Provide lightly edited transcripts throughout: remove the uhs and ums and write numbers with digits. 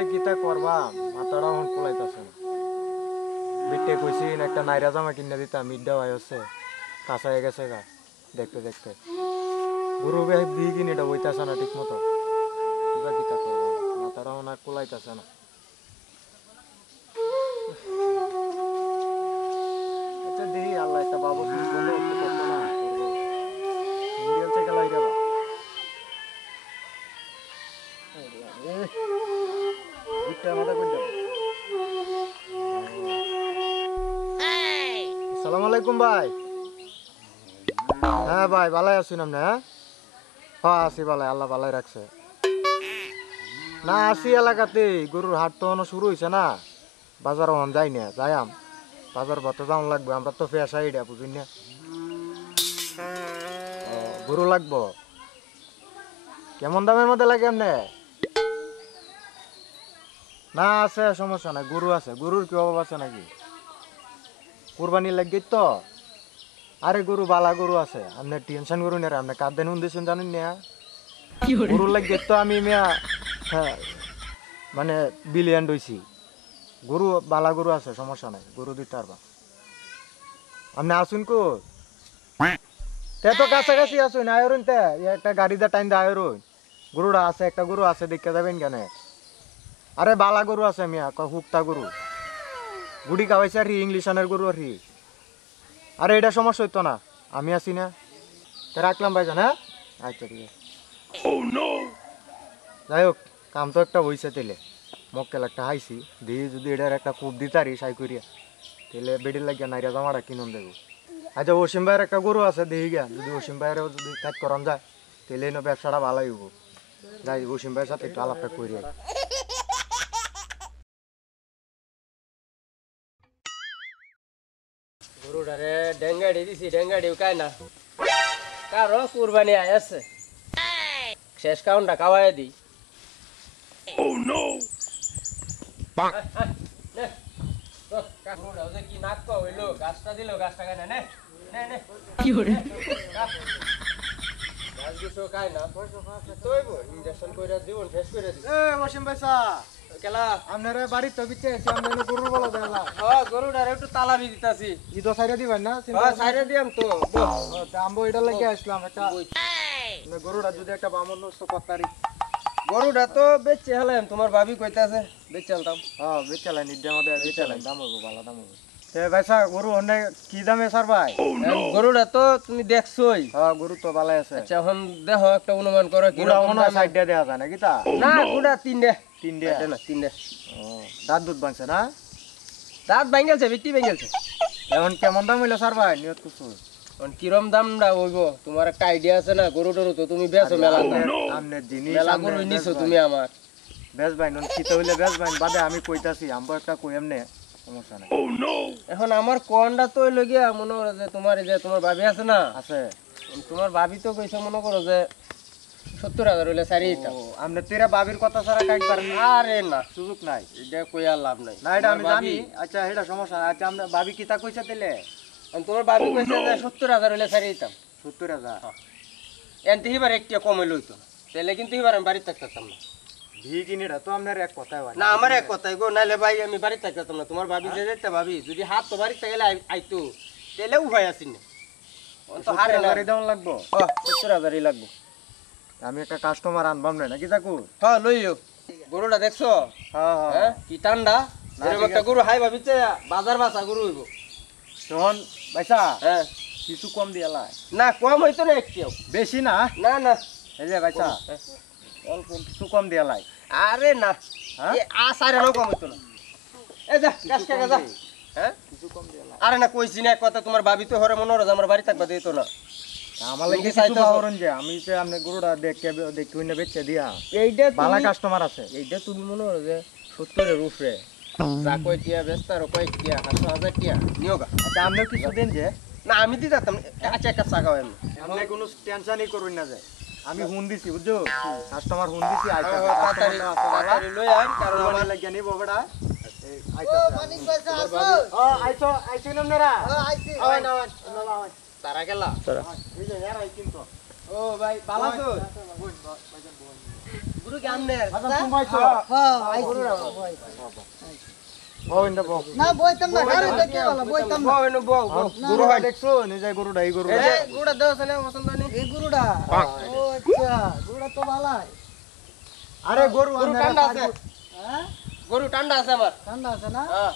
যে কিতা করবা মাথাটা এখন কুলাইতাছে না। বিটে কইছি একটা নাইরা জামা কিনে দিতাম, মিডটা হয়ে হচ্ছে কাঁচা হয়ে গেছে গা দেখতে দেখতে। গরু দিয়ে কিনে এটা বইতাছে না ঠিক মতো, কিবা কিতা করবা মাথাটা এখন আর কুলাইতাছে না। আচ্ছা দেখি আল্লাহ একটা বাবু বন্দোবস্ত করতো না, সিরিয়াল থেকে লাই যাবা। আসসালামু আলাইকুম ভাই। হ্যাঁ ভাই ভালাই আছি না? হ্যাঁ আছি ভালাই, আল্লাহ ভালাই রাখছে। না আছি এলাকাতে, গরুর হাট তো শুরু হয়েছে না, বাজার ওখান যাই না, যাইম বাজার ভাতো যাওয়া লাগবে, আমরা তো ফেসা এটা বুঝুন না। গরু লাগবো কেমন দামের মধ্যে লাগে এমনি? না আছে সমস্যা নাই, গরু আছে, গরুর কি অভাব আছে নাকি? কুরবানি লাগবে তো। আরে গরু বালা গরু আছে, আপনি টেনশন করুন না, আপনি কার দেন দিয়েছেন জানেন না? গরু লাগবে তো আমি মিয়া, হ্যাঁ মানে বিলিয়ন দইছি, গরু বালা গরু আছে, সমস্যা নাই, গরু দিতে পারবা। আপনি আসুন কো তে তো কাছাকাছি আসুন, আয়রুন তে একটা গাড়িতে টাইম দে আয়রুন। গরুটা আছে, একটা গরু আছে দেখতে যাবেন কেন? আরে বালা গরু আছে মিয়া, হুকতা গরু, গুড়ি খাওয়াইছে আর ইংলিশানের গরু আর হি। আরে এটা সমস্যা হইতো না, আমি আছি না। তা রাখলাম ভাইজান, হ্যাঁ আচ্ছা ঠিক আছে। যাই হোক কাম তো একটা হয়েছে, তেলে মক্কেল একটা হাইছি দিয়ে যদি এটার একটা কূপ দিতারি সাই করিয়া, তাহলে বেডির লাগিয়া নাইরা জামাটা কিনুন দেবো। আচ্ছা অসীম ভাইয়ের একটা গরু আছে দেখি গিয়া, যদি অসীম ভাইয়েরও যদি কাজ করান যায় তাহলে এনে ব্যবসাটা ভালোই হইব। যাই অসীম ভাইয়ের সাথে একটু আলাপটা করি। গরুটারে ডেঙ্গাড়ি দিছি, ডেঙ্গাড়ি কায় না, কারো কুরবানি আছে, শেষ কাউন্টটা খাওয়াই দি। কি নাক হইলো, গাছটা দিল, গাছটা খায় না, নে নে নে কি করে গাছ দিছো খায় না, ইঞ্জেকশন কইরা জীবন শেষ করে দিছে। অসীম ভাই সা কেলা আপনারা বাড়ির তো বিচ্ছে আছে, আমরা গরুর বলা দেলা গরুটারে একটু তালাবি দিতাছি। ই তো সাইডে দিবেন না? সাইডে দিয়াম তো আমবো এটা লাগে আসলাম একটা গরুটা যদি একটা বামন নষ্ট করতারি। গরুটা তো বেচে হেলাম, তোমার ভাবি কইতাছে বেচে হেলতাম। হ্যাঁ বেচালাই নিডে আমাদের বেচালাই, দাম হইব ভালো দাম হইব। তে ভাই সা গরু অনেক কি দামে সার ভাই? গরুটা তো তুমি দেখছোই। হ্যাঁ গরু তো ভালো আছে। আচ্ছা এখন দেখো একটা অনুমান করো কি গুড়া মনে হয় সাইড দেয়া যায় নাকি তা? না গুড়া তিনটে না তিনটে। ও দাঁত দুধ বাংছে না? দাঁত ভাঙ্গেলছে, বিক্রি ভাঙ্গেলছে। এখন কেমন দাম হইলো সার ভাই নিয়ত কিছু? এখন কিরম দামটা হইব তোমার একটা আইডিয়া আছে না? গরু টরু তো তুমি বেচো মেলা, আমনের জিনিস মেলা গরু নিছো তুমি আমার। বেশ ভাই নন কিতা হইলে বেশ ভাই বাদে আমি কইতাছি আমবো একটা কই এমনে সমস্যা নাই। এখন আমার কোনটা তো হইলো গিয়া মনে করো যে তোমার এই যে তোমার ভাবি আছে না, আছে তোমার ভাবি তো কইছে মনে করো যে 70,000 হইলে সারিটা। ও আমনে তেরা বাবির কথা ছাড়া কাট পারেন না? আরে না সুযোগ নাই, এটা কই আর লাভ নাই। না এটা আমি জানি। আচ্ছা এটা সমস্যা নাই। আচ্ছা আমরা ভাবি কিতা কইছে তেলে? তোমার ভাবি কইছে যে 70,000 হইলে সারিতাম। 70,000 এনতে হিবার একটা কম হইলো হইতো, তাহলে কিন্তু এবার আমি বাড়িতে থাকতাম না। ভি কিনিটা তো আপনার এক কথাই হয় না আমার এক কথাই গো, নাইলে ভাই আমি বাড়িতে থাকতাম না। তোমার ভাবি যে যেতে ভাবি যদি হাত তো বাড়িতে গেলে আইতো, তাহলে উভয় আসি না। তো হারে না দাম লাগবো। 70,000ই লাগবে। আমি একটা কাস্টমার আনবাম না নাকি জাকু? হ্যাঁ লইও। গরুটা দেখছো? হ্যাঁ হ্যাঁ কি ঠান্ডা, এরকম একটা গরু হাই ভাবিছে বাজার বাসা গরু হইব তখন ভাইসা হ্যাঁ কিছু কম দিয়ালাই? না কম হইতো না একটু, বেশি না? না না এই যে ভাইসা অল্প কিছু কম দিয়ালাই। আরে না হ্যাঁ আসারে নাও কম হইতো না। এই যা গাছ কাকা যা। হ্যাঁ কিছু কম দিয়ালাই। আরে না কইছি না এক কথা, তোমার ভাবি তো হরে মনে হলো যে আমার বাড়ি থাকবা দিত না। আমার লাগি কিছু পাওরন যে আমি যে আপনি গরুটা দেখি না বেচে দিয়া এইটা ভালো কাস্টমার আছে। এইটা তুমি মনে হলো যে 70-এর উপরে যা কই টিয়া বেস্তার কই টিয়া 7,000 টিয়া নিও গা। আচ্ছা আপনি কিছু দিন যে না আমি দিতাম। আচ্ছা একটা চাগাও আমি আপনি কোনো টেনশনই করুন না, যে আমি হুন দিছি বুঝছো, কাস্টমার হুন দিছি আইতা তাড়াতাড়ি লই আইন, কারণ আমার লাগিয়া নিব বড়া আইছো নামরা তারা গেলা এই যে ইয়ার আই কিন্তু। ও ভাই ভালো আছো? গুরু কি আমনের আচ্ছা তুমি আইছো হ্যাঁ আইছি বউ ইন্দা বউ না বইতাম না গাড়ি দেখে বলা বইতাম না বউ এনো বউ গরু হয় দেখছো নিজে গরুটা এই গরু এই যে গুড়া দেওয়া আছে না পছন্দ নেই এই গুরুডা ও আচ্ছা গুরুডা তো ভালাই আরে গরু গরু আন্না ঠান্ডা আছে হ্যাঁ গরু ঠান্ডা আছে আমার ঠান্ডা আছে না হ্যাঁ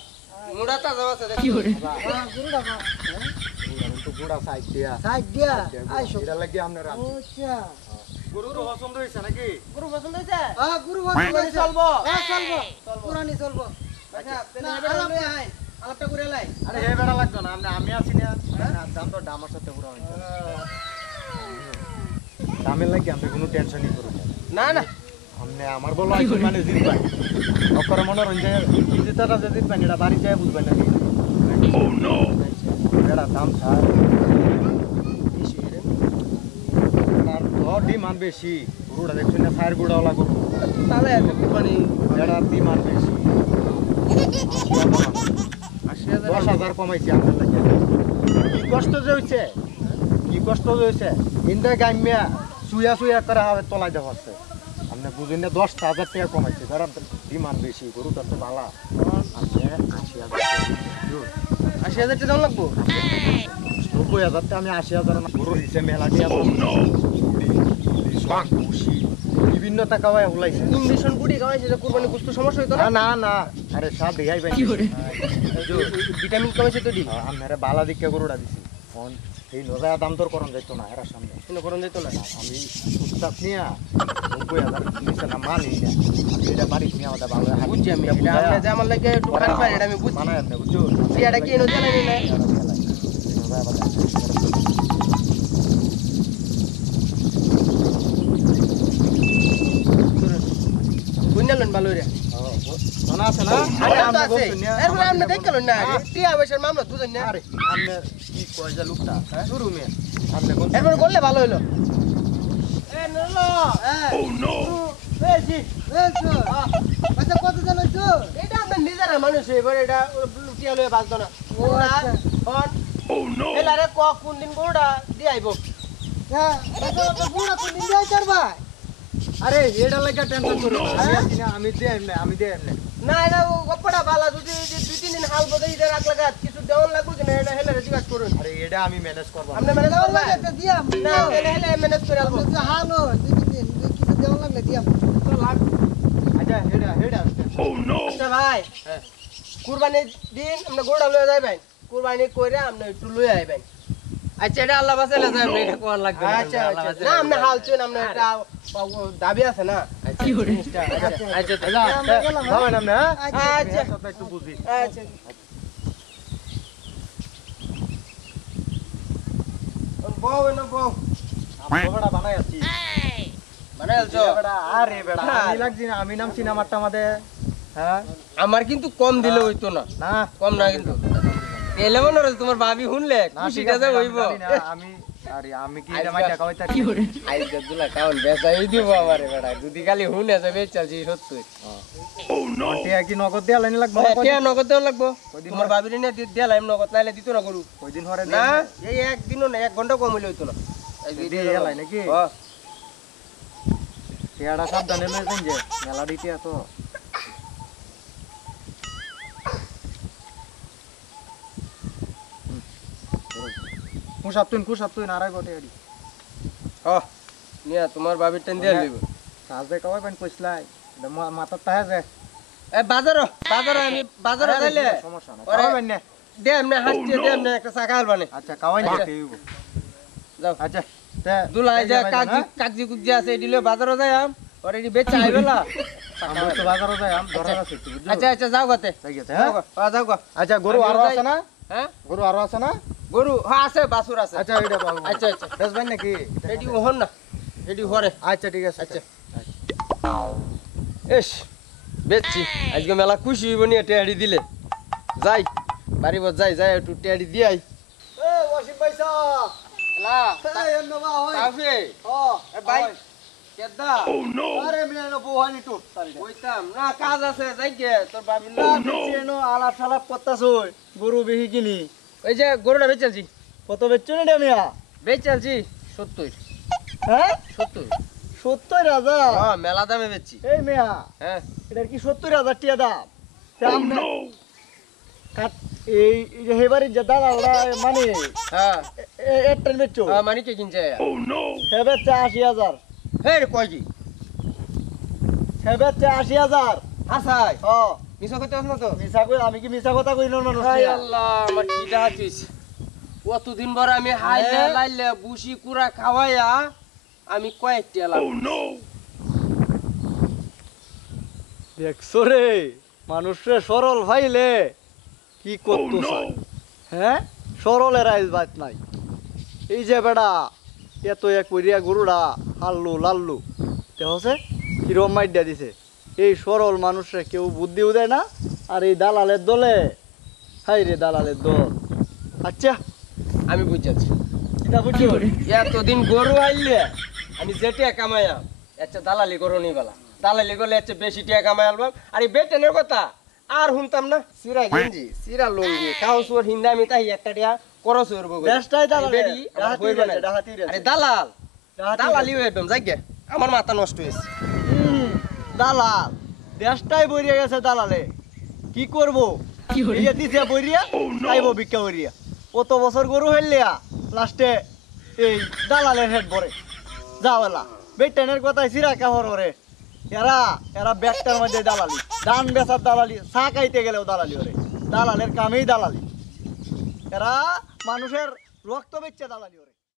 মুড়া তা যাওয়া আছে দেখি হ্যাঁ গুরুডা তো গুড়া সাইড দিয়া সাইড দিয়া আইসো এটা লাগি আপনারা ও আচ্ছা গরুর পছন্দ হইছে নাকি গরু পছন্দ হইছে হ্যাঁ গুরু কুরবানি বলছে চলবো হ্যাঁ চলবো পুরানি চলবো আচ্ছা তাহলে এবার লই আই আলাপটা করে লাই আরে হে বেড়া লাগতো না আমি আছি না দাম তো আমার সাথে পুরো হইছে দামের লাগি আমি কোনো টেনশনই করব না না আমনে আমার বলো আইছো মানে জিতবা অকর মনে রঞ্জে জিতাটা যে জিতবা এটা বাড়ি যায় বুঝবেন না ও নো বেড়া দাম ছাড় বেশি রে আর তো ডিমান্ড বেশি গরুটা দেখছেন না ফায়ার গুড়া ওলা গরু তাহলে একটা কুরবানি বেড়া ডিমান্ড বেশি 10,000 কমাইছি আপনার লাগে কি কষ্ট যে হইছে কি কষ্ট যে হইছে ইন্দা গাইমিয়া সুয়া সুয়া করে হবে তলাই দেওয়া হচ্ছে আপনি বুঝেন না 10,000 টাকা কমাইছে বেড়া ডিমান্ড বেশি গরুটা তো ভালা আপনি 80,000 80,000 টাকা দাম লাগবো 90,000 টা আমি 80,000 না গরু হিসেবে মেলা দিয়া বিভিন্ন টাকা হয় উলাইছে ইংলিশন গুড়ি খাওয়াইছে যে কুরবানি কুস্ত সমস্যা হইতো না না না না আরে সব দেখাই পাই ভিটামিন কমাইছে তো ডি আমরা বালা দিকে গরুটা দিছি ফোন এই নজা দাম তোর করন যাইতো না এরা সামনে কোনো করণ দিত না আমি সুস্তাপ নিয়া 90,000 নিচে না মানি না এটা বাড়ি নিয়ে আমাদের ভালো বুঝছি আমি এটা আমরা যে আমার লাগে একটু খারাপ পাই এটা আমি বুঝছি মানায় না বুঝছো এটা কি এনো জানাই না বুঝলেন ভালো রে জানা আছে না আরে আমরা আমরা বলছি না এরপরে আমরা দেখলেন না টিয়া বৈশার মামলা বুঝেন না আরে আমরা কি কয় যে লোকটা শুরু মে আমরা বলছি এরপরে করলে ভালো হইলো এ নলো হ্যাঁ ও নো বেশি বলছো আচ্ছা কত জন হইছো এটা আমরা নিজেরা মানুষ এবারে এটা টিয়া লয়ে বাঁচতো না ও আচ্ছা কোন ও নো এলারে ক কোন দিন গোড়া দি আইবো হ্যাঁ আচ্ছা গুরুডা কোন দিন যাই করবা আরে এটা লাগা টেনশন করো না আমি আছি না আমি দে এমনে না এটা গপ্পটা ভালো যদি দুই তিন দিন হাল বদে এটা রাখ লাগা কিছু দেওয়ান লাগবে কিনা এটা হেলে জিজ্ঞাসা করুন আরে এটা আমি ম্যানেজ করব আপনি ম্যানেজ দেওয়ার করবেন লাগে একটা দিয়াম না হেলে হেলে ম্যানেজ করে আলবো আপনি যে হালো দিন কিছু দেওয়ার লাগলে দিয়াম তো লাগ আচ্ছা হেডা আচ্ছা ভাই কুরবানির দিন আমরা গোড়া লয়ে যাইবেন কুরবানি কইরা আমরা একটু লয়ে আইবেন আচ্ছা এটা আল্লাহ বাসাইলে যাইবেন এটা কোন লাগবে আচ্ছা না আমরা হাল চুন আমরা এটা দাবি আছে না আচ্ছা আচ্ছা যাও না না আচ্ছা কথা একটু বুঝি আচ্ছা বউ এনো বউ বড়া বানাই আছি মানে আলছো বেড়া আরে বেড়া আমি লাগছি না আমি নামছি না মারটা মাদে হ্যাঁ আমার কিন্তু কম দিলে হইতো না না কম না কিন্তু এলে মনে হয় তোমার ভাবি শুনলে খুশিটা যে হইব আমি আরে আমি কি এটা মাইটা কইতা আইজা দুলা কাউন বেচাই দিব আমারে বেড়া যদি খালি শুনে যাবে চলছি সত্যি ও নো টিয়া কি নগদ দেয়া লাইন লাগবে কে নগদ দেওয়া লাগবো তোমার ভাবির নিয়ে দিয়ে লাইম নগদ নাইলে দিত না গরু কয়দিন হরে না এই একদিনও না 1 ঘন্টা কম হইলে হইতো না দিয়ে লাই নাকি হ্যাঁ টিয়াটা সাবধানে লইছেন যে মেলা দিতে তো কুসাতুন আড়াই গটে আড়ি হ্যাঁ নিয়া তোমার ভাবির টেন দিয়ে লইব সাজে কয় পান কইছলাই মাথা তাহে যে এ বাজার আমি বাজারে যাইলে সমস্যা নাই ওরে- কইবেন না দে এমনি হাসছে দে এমনি একটা চাকা হালবানে আচ্ছা কাওয়াই না দেইব যাও আচ্ছা তে দুলাই যা কাগজি কুগজি আছে এডিলে বাজারে যাই আম ওর এডি বেচা আইবেলা আমরা তো বাজারে যাই আম ধরা আছে একটু বুঝছো আচ্ছা আচ্ছা যাও গতে ঠিক আছে যাও হ্যাঁ যাও গো আচ্ছা গরু আমি আরো যাই। আছে না হ্যাঁ গরু আরো আছে না গরু হ্যাঁ আছে বাছুর আছে আচ্ছা এটা পাবো আচ্ছা আচ্ছা বেচবেন নাকি এডি ওহন না এডি হরে আচ্ছা ঠিক আছে আচ্ছা এস বেচছি আজকে মেলা খুশি হইব নি টেহাড়ি দিলে যাই বাড়ি বস যাই যাই একটু টেহাড়ি দিয়ে আই এ ওয়াসিম ভাই সাহেব লা এই এন্নবা হই কাফে ও এ ভাই কেদা আরে মিয়া বহানি তো কইতাম না কাজ আছে যাই কে তোর বাবির চেনো আলাপ সালাপ করতাছই গরু বেহি কিনি ওই যে গরুটা বেচালছি কত বেচছো না মিয়া বেচালছি 70 হ্যাঁ 70 70,000 মেলা দামে বেচছি এই মেয়া হ্যাঁ এটার কি 70,000 টাকা দাম তা আমরা এই যে হেবারি যে দালালরা মানে হ্যাঁ একটা বেচছো মানে কে কিনছে হেবে 80,000 হে কয় কি হেবে 80,000 আসাই ও মিছা করতে না তো মিছা কই আমি কি মিছা কথা কই না মানুষ হাই আল্লাহ আমার কি ডাকিস কতদিন পর আমি হাইলে লাইলে বুসি কুড়া খাওয়াইয়া আমি কয়েকটি এলাম দেখছো রে মানুষে সরল ভাইলে কি করতো হ্যাঁ সরলের আইজ বাত নাই এই যে বেড়া এত এক করিয়া গরুড়া হাল্লু লাল্লু দেখছে কিরম মাইডিয়া দিছে এই সরল মানুষে কেউ বুদ্ধিও দেয় না আর এই দালালের দলে হাই রে দালালের দল আচ্ছা আমি বুঝাচ্ছি এটা বুঝছো এতদিন গরু আইলে আমি যেটা কামাইয়া একটা দালালি গরু নিবেলা দালালি করলে একটা বেশি টাকা কামাই আলবাম আর এই বেটেনের কথা আর শুনতাম না সিরা গেঞ্জি সিরা লুঙ্গি কাউ সুর হিন্দা আমি তাই একটা টাকা করস করবো দেশটাই দালাল আরে দালাল দালালি একদম যাই আমার মাথা নষ্ট হয়েছে দালাল দেশটাই বইরিয়া গেছে দালালে কি করবো এই যে দিছে বইরিয়া খাইবো ভিক্ষা করিয়া কত বছর গরু হইলিয়া লাস্টে এই দালালের হেড ভরে যাওয়ালা বেটেনের কথায় সিরা কাহর ওরে এরা এরা ব্যাগটার মধ্যে দালালি ধান বেচার দালালি চা খাইতে গেলেও দালালি ওরে দালালের কামেই দালালি এরা মানুষের রক্ত বেচছে দালালি ওরে